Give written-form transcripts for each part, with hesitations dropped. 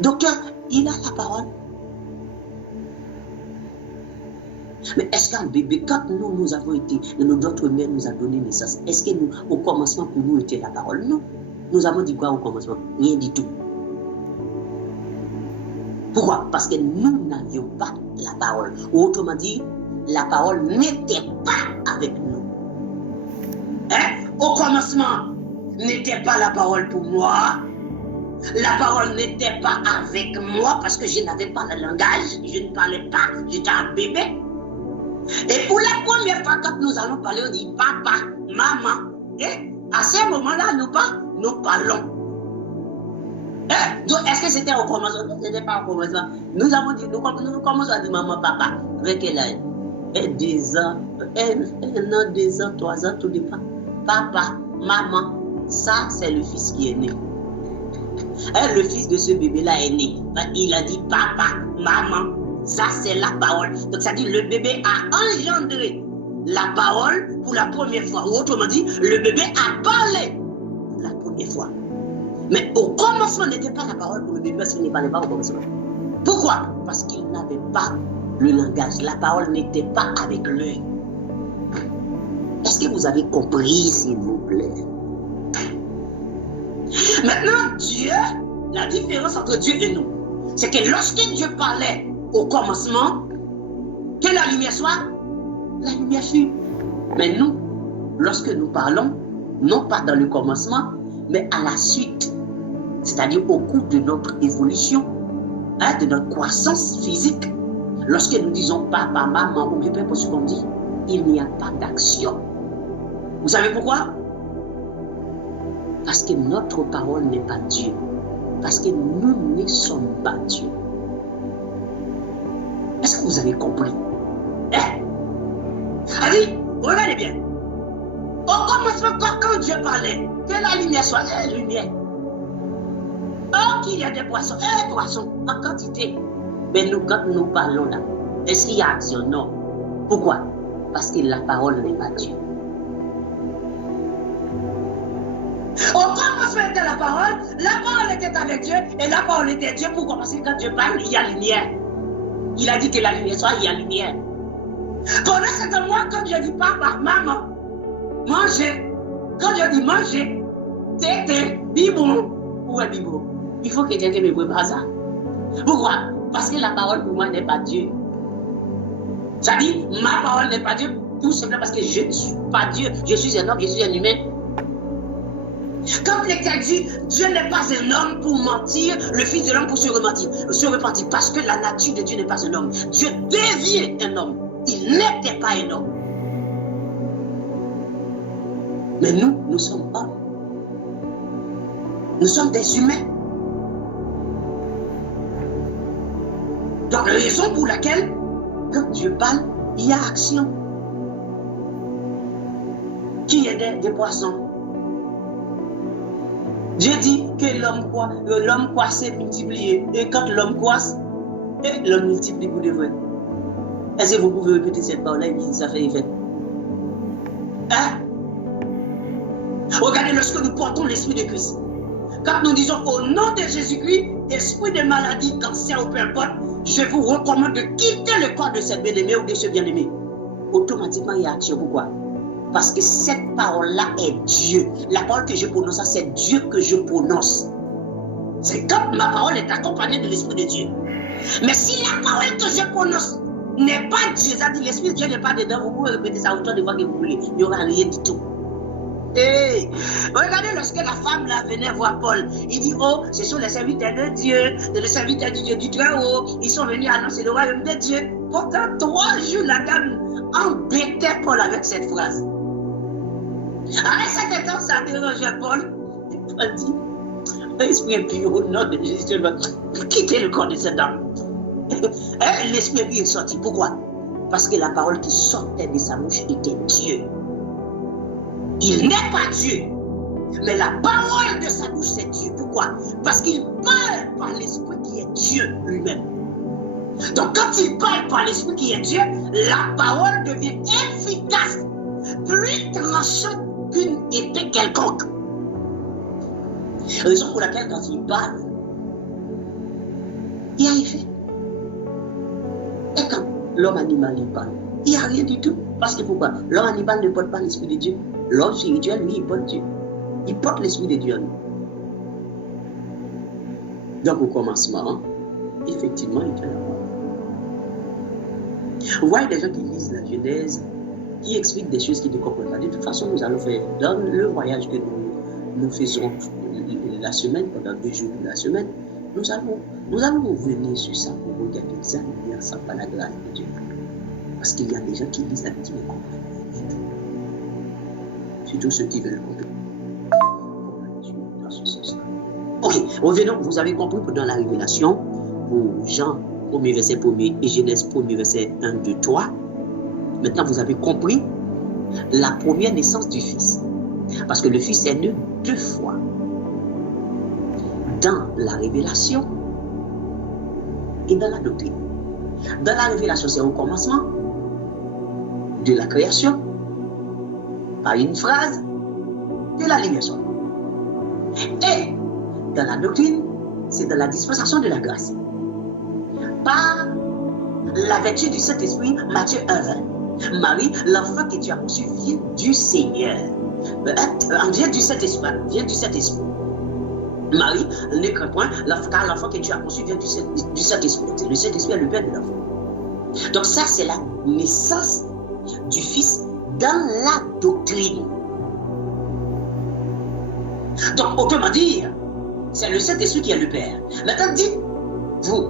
Docteur, il a la parole. Mais est-ce qu'un bébé, quand nous avons été, notre mère nous a donné naissance, est-ce que nous, au commencement, pour nous, était la parole? Non. Nous avons dit quoi au commencement? Rien du tout. Pourquoi? Parce que nous n'avions pas la parole. Ou autrement dit, la parole n'était pas avec nous. Hein? Au commencement, n'était pas la parole pour moi. La parole n'était pas avec moi parce que je n'avais pas le langage. Je ne parlais pas. J'étais un bébé. Et pour la première fois, quand nous allons parler, on dit papa, maman. Et à ce moment-là, nous parlons. Donc, est-ce que c'était au commencement? Ce n'était pas au commencement. Nous avons dit, nous commençons à dire maman, papa. Avec quel âge? Et 10 ans, 1 an, 2 ans, 3 ans, tout dépend. Papa, maman, ça, c'est le fils qui est né. Et le fils de ce bébé-là est né. Il a dit papa, maman. Ça, c'est la parole. Donc, ça dit le bébé a engendré la parole pour la première fois. Ou autrement dit, le bébé a parlé pour la première fois. Mais au commencement n'était pas la parole pour le bébé parce qu'il ne parlait pas au commencement. Pourquoi? Parce qu'il n'avait pas le langage. La parole n'était pas avec lui. Est-ce que vous avez compris, s'il vous plaît? Maintenant, Dieu, la différence entre Dieu et nous, c'est que lorsque Dieu parlait au commencement, que la lumière soit, la lumière fut. Mais nous, lorsque nous parlons, non pas dans le commencement, mais à la suite, c'est-à-dire au cours de notre évolution, de notre croissance physique, lorsque nous disons papa, maman, ou bien peu importe ce qu'on dit, il n'y a pas d'action. Vous savez pourquoi? Parce que notre parole n'est pas Dieu. Parce que nous ne sommes pas Dieu. Est-ce que vous avez compris? Allez, regardez bien. Au commencement, quand Dieu parlait, que la lumière soit, lumière. Oh, qu'il y a des poissons, poissons, en quantité. Mais nous, quand nous parlons là, est-ce qu'il y a action? Non. Pourquoi? Parce que la parole n'est pas Dieu. Au commencement était la parole était avec Dieu, et la parole était Dieu. Pourquoi? Parce que quand Dieu parle, il y a lumière. Il a dit que la lumière soit, il y a lumière. Pendant ce temps-là, quand je dis papa, maman, manger, quand je dis manger, tété, bibou, où est bibou? Il faut que quelqu'un me prépare ça. Pourquoi? Parce que la parole pour moi n'est pas Dieu. Ça dit, ma parole n'est pas Dieu, tout simplement parce que je ne suis pas Dieu. Je suis un homme, je suis un humain. Quand l'Écriture dit, Dieu n'est pas un homme pour mentir, le Fils de l'homme pour se repentir, parce que la nature de Dieu n'est pas un homme. Dieu devient un homme. Il n'était pas un homme. Mais nous sommes hommes. Nous sommes des humains. Donc, la raison pour laquelle, quand Dieu parle, il y a action. Qui est des poissons? Dieu dit que l'homme croisse et multiplié. Et quand l'homme croisse, l'homme multiplie pour de vrai. Est-ce que vous pouvez répéter cette parole-là et ça fait effet? Hein? Regardez, lorsque nous portons l'Esprit de Christ, quand nous disons au nom de Jésus-Christ, esprit de maladie, cancer ou peu importe, je vous recommande de quitter le corps de cette bien-aimée ou de ce bien-aimé. Automatiquement, il y a action. Pourquoi? Parce que cette parole-là est Dieu. La parole que je prononce, c'est Dieu que je prononce. C'est quand ma parole est accompagnée de l'Esprit de Dieu. Mais si la parole que je prononce n'est pas Dieu, ça dit l'Esprit de Dieu n'est pas dedans, vous pouvez répéter ça autant de fois que vous voulez. Il n'y aura rien du tout. Hey, regardez lorsque la femme là venait voir Paul, il dit oh, ce sont les serviteurs de Dieu, les serviteurs du Dieu du Très-Haut, ils sont venus annoncer le royaume de Dieu. Pourtant 3 jours la dame embêtait Paul avec cette phrase. À un certain temps, ça dérangeait Paul. Paul dit l'esprit impur au nom de Jésus, quitter le corps de cette dame. L'esprit impur est sorti. Pourquoi? Parce que la parole qui sortait de sa bouche était Dieu. Il n'est pas Dieu, mais la parole de sa bouche c'est Dieu. Pourquoi? Parce qu'il parle par l'Esprit qui est Dieu lui-même. Donc quand il parle par l'Esprit qui est Dieu, la parole devient efficace, plus tranchante qu'une épée quelconque. Raison pour laquelle quand il parle, il y a effet. Et quand l'homme animal il parle, il n'y a rien du tout. Parce que pourquoi? L'homme animal ne porte pas l'esprit de Dieu. L'homme spirituel, lui, il porte Dieu. Il porte l'esprit de Dieu en lui. Donc au commencement, effectivement, il était là. Vous voyez des gens qui lisent la Genèse, qui expliquent des choses qu'ils ne comprennent pas. De toute façon, nous allons faire, dans le voyage que nous faisons la semaine, pendant 2 jours de la semaine, nous allons revenir sur ça pour regarder ça et ensemble par la grâce de Dieu. Parce qu'il y a des gens qui lisent la Bible qui ne comprennent pas du tout. Surtout ceux qui veulent comprendre. Dans ce sens-là. Ok, revenons, vous avez compris que dans la révélation, pour Jean 1er verset 1er et Genèse 1er verset 1, 2, 3, maintenant vous avez compris la première naissance du Fils. Parce que le Fils est né 2 fois. Dans la révélation et dans la doctrine. Dans la révélation, c'est au commencement de la création, par une phrase de la lumière solaire. Et dans la doctrine, c'est dans la dispensation de la grâce. Par la vertu du Saint-Esprit, Matthieu 1,20. Marie, l'enfant que tu as conçu vient du Seigneur. Vient du Saint-Esprit. Marie, ne crains point, car l'enfant que tu as conçu vient du Saint-Esprit. Le Saint-Esprit est le Père de l'enfant. Donc ça, c'est la naissance du Fils dans la doctrine. Donc, autrement dire, c'est le Saint-Esprit qui est le Père. Maintenant, dites-vous,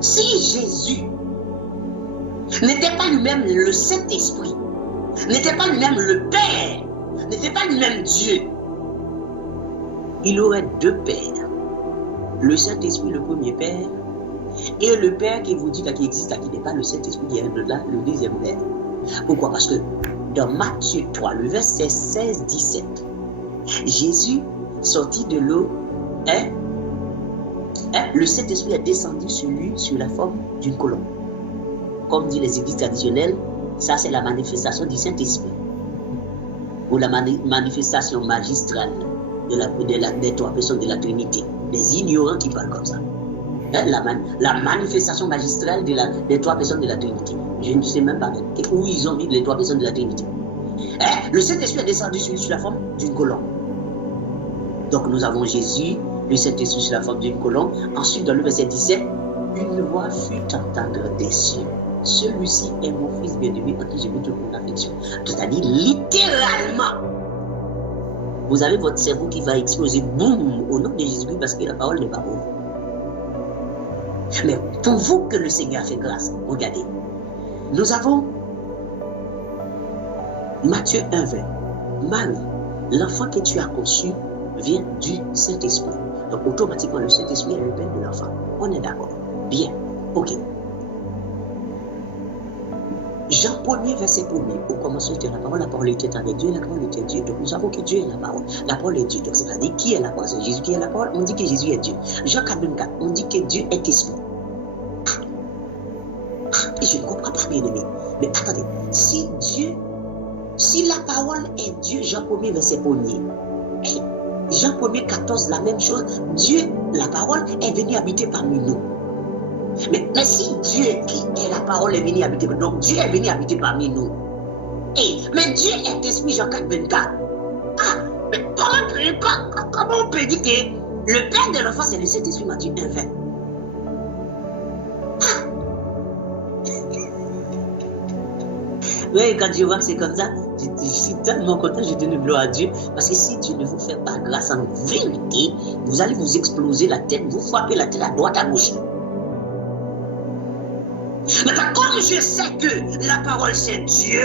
si Jésus n'était pas lui-même le Saint-Esprit, n'était pas lui-même le Père, n'était pas lui-même Dieu, il aurait 2 pères. Le Saint-Esprit, le premier Père, et le Père qui vous dit qui existe, qui n'est pas le Saint-Esprit, qui est le deuxième Père. Pourquoi? Parce que dans Matthieu 3, le verset 16-17, Jésus sortit de l'eau, le Saint-Esprit est descendu sur lui sous la forme d'une colombe. Comme dit les églises traditionnelles, ça c'est la manifestation du Saint-Esprit, ou la manifestation magistrale des 3 personnes de la Trinité. Les ignorants qui parlent comme ça. La manifestation magistrale des 3 personnes de la Trinité. Je ne sais même pas où ils ont mis les 3 personnes de la Trinité. Le Saint-Esprit est descendu sur lui sous la forme d'une colombe. Donc nous avons Jésus, le Saint-Esprit sous la forme d'une colombe. Ensuite, dans le verset 17, une voix fut entendre des cieux. Celui-ci est mon Fils bien-aimé en qui j'ai mis toute mon affection. C'est-à-dire littéralement. Vous avez votre cerveau qui va exploser, boum, au nom de Jésus-Christ, parce que la parole n'est pas pour vous. Mais pour vous que le Seigneur fait grâce, regardez. Nous avons Matthieu 1,20. Marie, l'enfant que tu as conçu vient du Saint-Esprit. Donc automatiquement, le Saint-Esprit est le Père de l'enfant. On est d'accord? Bien. Ok. Jean 1er, verset 1er. Au commencement était la parole était avec Dieu, la parole était Dieu. Donc nous savons que Dieu est la parole. La parole est Dieu. Donc c'est-à-dire qui est la parole? C'est Jésus qui est la parole. On dit que Jésus est Dieu. Jean 4, 24. On dit que Dieu est esprit. Et je ne comprends pas, bien aimé. Mais attendez, si la parole est Dieu, Jean 1er, verset 1er. Jean 1er, 14, la même chose. Dieu, la parole, est venu habiter parmi nous. Mais si Dieu qui est la parole est venu habiter, donc Dieu est venu habiter parmi nous. Mais Dieu est esprit, Jean 4, 24. Mais comment on peut dire que le Père de l'enfant c'est le Saint-Esprit, Matthieu 1, 20? Oui, quand je vois que c'est comme ça, je suis tellement content, je donne gloire à Dieu. Parce que si Dieu ne vous fait pas grâce en vérité, vous allez vous exploser la tête, vous frapper la tête à droite, à gauche. Maintenant, comme je sais que la parole c'est Dieu,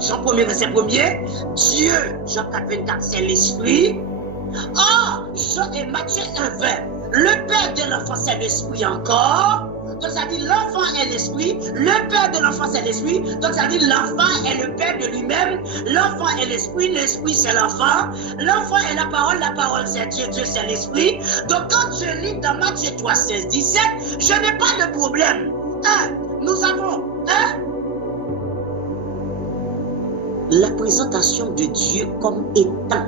Jean 1er, verset 1er, Dieu, Jean 4, 24, c'est l'Esprit. Jean et Matthieu 1, 20, le Père de l'enfant c'est l'Esprit encore. Donc ça dit l'enfant est l'Esprit, le Père de l'enfant c'est l'Esprit. Donc ça dit l'enfant est le Père de lui-même, l'enfant est l'Esprit c'est l'enfant est la parole c'est Dieu, Dieu c'est l'Esprit. Donc quand je lis dans Matthieu 3, 16, 17, je n'ai pas de problème. Nous avons la présentation de Dieu comme étant